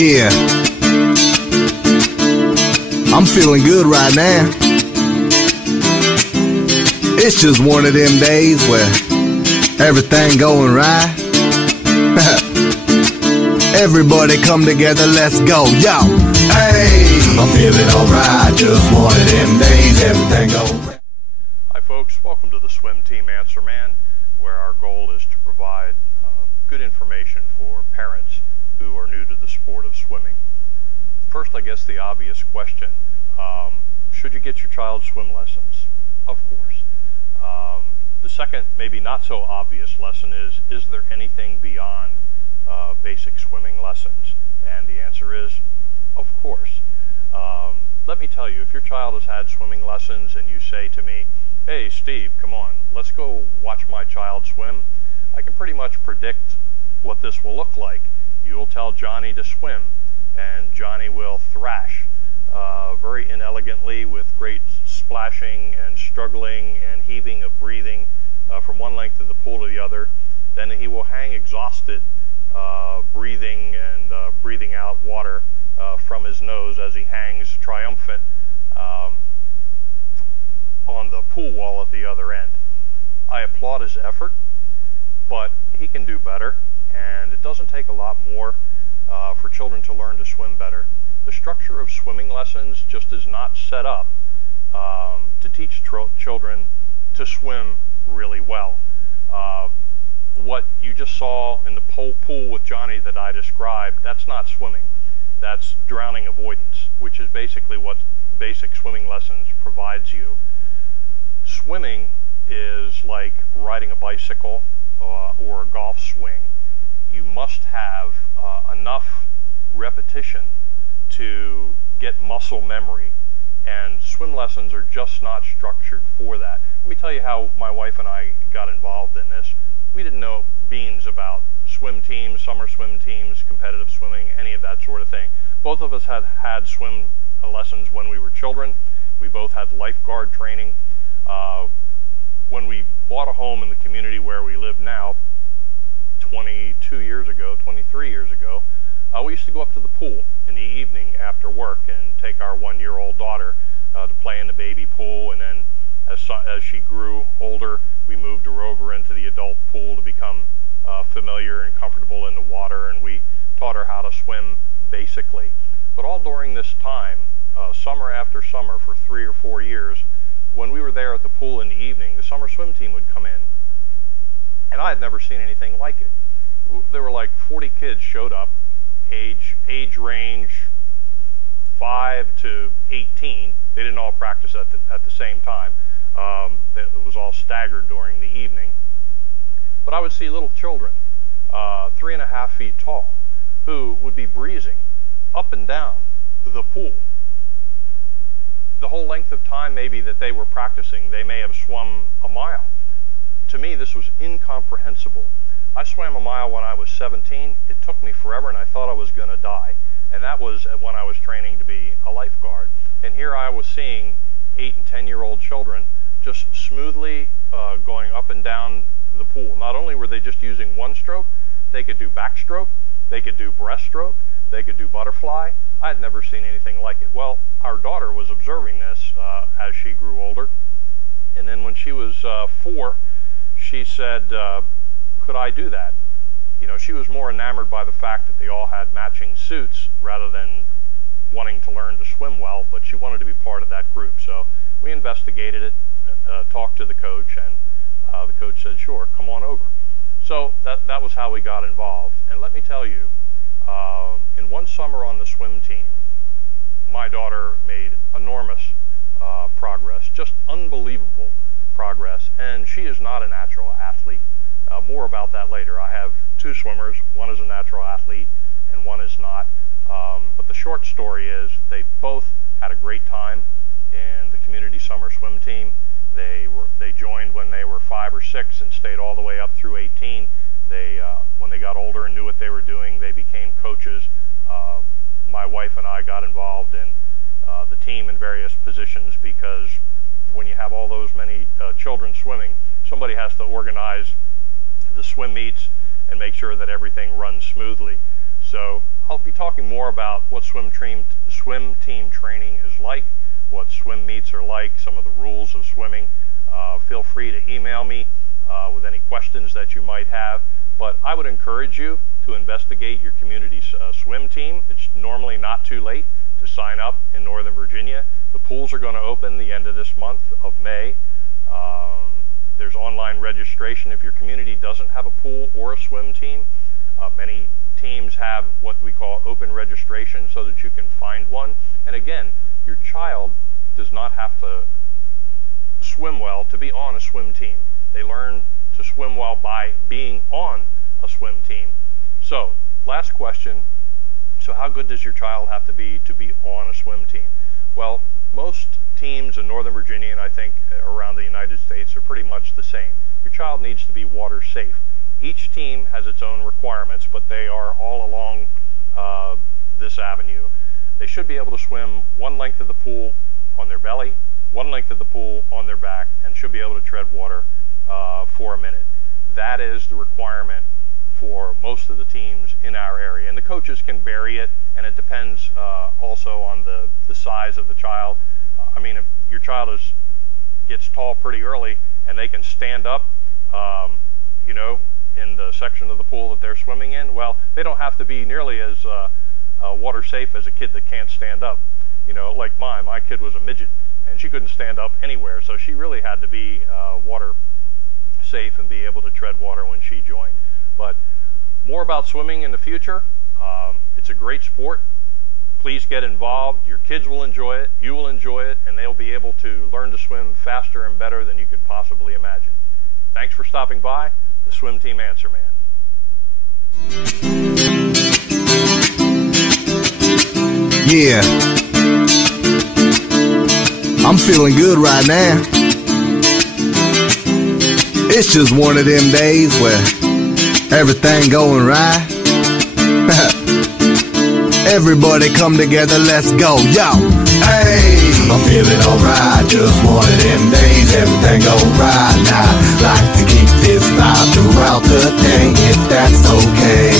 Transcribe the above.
Yeah, I'm feeling good right now. It's just one of them days where everything going right. Everybody come together, let's go, yo. Hey, I'm feeling alright, just one of them days, everything going right. Hi folks, welcome to the Swim Team Answer Man, where our goal is to provide good information for parents who are new to the sport of swimming. First, I guess the obvious question, should you get your child swim lessons? Of course. The second, maybe not so obvious lesson is there anything beyond basic swimming lessons? And the answer is, of course. Let me tell you, if your child has had swimming lessons and you say to me, hey Steve, come on, let's go watch my child swim, I can pretty much predict what this will look like. You'll tell Johnny to swim, and Johnny will thrash very inelegantly with great splashing and struggling and heaving of breathing from one length of the pool to the other. Then he will hang exhausted, breathing and breathing out water from his nose as he hangs triumphant on the pool wall at the other end. I applaud his effort, but he can do better, and it doesn't take a lot more for children to learn to swim better. The structure of swimming lessons just is not set up to teach children to swim really well. What you just saw in the pool with Johnny that I described, that's not swimming. That's drowning avoidance, which is basically what basic swimming lessons provides you. Swimming is like riding a bicycle or a golf swing. You must have enough repetition to get muscle memory, and swim lessons are just not structured for that. Let me tell you how my wife and I got involved in this. We didn't know beans about swim teams, summer swim teams, competitive swimming, any of that sort of thing. Both of us had swim lessons when we were children. We both had lifeguard training. When we bought a home in the community where we live now, 23 years ago, we used to go up to the pool in the evening after work and take our 1-year-old daughter to play in the baby pool, and then as she grew older, we moved her over into the adult pool to become familiar and comfortable in the water, and we taught her how to swim basically. But all during this time, summer after summer for 3 or 4 years, when we were there at the pool in the evening, the summer swim team would come in, and I had never seen anything like it. There were like 40 kids showed up, age range 5 to 18. They didn't all practice at the same time. It was all staggered during the evening. But I would see little children, 3.5 feet tall, who would be breezing up and down the pool. The whole length of time maybe that they were practicing, they may have swum a mile. To me, this was incomprehensible. I swam a mile when I was 17. It took me forever, and I thought I was going to die. And that was when I was training to be a lifeguard. And here I was seeing 8 and 10-year-old children just smoothly going up and down the pool. Not only were they just using one stroke, they could do backstroke, they could do breaststroke, they could do butterfly. I had never seen anything like it. Well, our daughter was observing this as she grew older. And then when she was 4, she said, could I do that? You know, she was more enamored by the fact that they all had matching suits rather than wanting to learn to swim well, but she wanted to be part of that group. So we investigated it, talked to the coach, and the coach said, sure, come on over. So that was how we got involved. And let me tell you, in one summer on the swim team, my daughter made enormous progress, just unbelievable progress, and she is not a natural athlete. More about that later. I have 2 swimmers. One is a natural athlete and one is not. But the short story is they both had a great time in the community summer swim team. They joined when they were 5 or 6 and stayed all the way up through 18. When they got older and knew what they were doing, they became coaches. My wife and I got involved in the team in various positions because when you have all those many children swimming, somebody has to organize the swim meets and make sure that everything runs smoothly. So I'll be talking more about what swim team training is like, what swim meets are like, some of the rules of swimming. Feel free to email me with any questions that you might have. But I would encourage you to investigate your community's swim team. It's normally not too late to sign up in Northern Virginia. The pools are going to open the end of this month of May. There's online registration. If your community doesn't have a pool or a swim team, many teams have what we call open registration so that you can find one. And again, your child does not have to swim well to be on a swim team. They learn to swim well by being on a swim team. So, last question. So how good does your child have to be on a swim team? Well, most teams in Northern Virginia, and I think around the United States, are pretty much the same. Your child needs to be water safe. Each team has its own requirements, but they are all along this avenue. They should be able to swim one length of the pool on their belly, one length of the pool on their back, and should be able to tread water for a minute. That is the requirement for most of the teams in our area. And the coaches can vary it, and it depends also on the size of the child. I mean, if your child gets tall pretty early and they can stand up, you know, in the section of the pool that they're swimming in, well, they don't have to be nearly as water safe as a kid that can't stand up. You know, like my kid was a midget, and she couldn't stand up anywhere, so she really had to be water safe and be able to tread water when she joined. But more about swimming in the future. It's a great sport. Please get involved. Your kids will enjoy it, you will enjoy it, and they'll be able to learn to swim faster and better than you could possibly imagine. Thanks for stopping by. The Swim Team Answer Man. Yeah, I'm feeling good right now. It's just one of them days where everything going right. Everybody come together, let's go, yo. Hey, I'm feeling alright, just one of them days. Everything go right now. Like to keep this vibe throughout the day, if that's okay.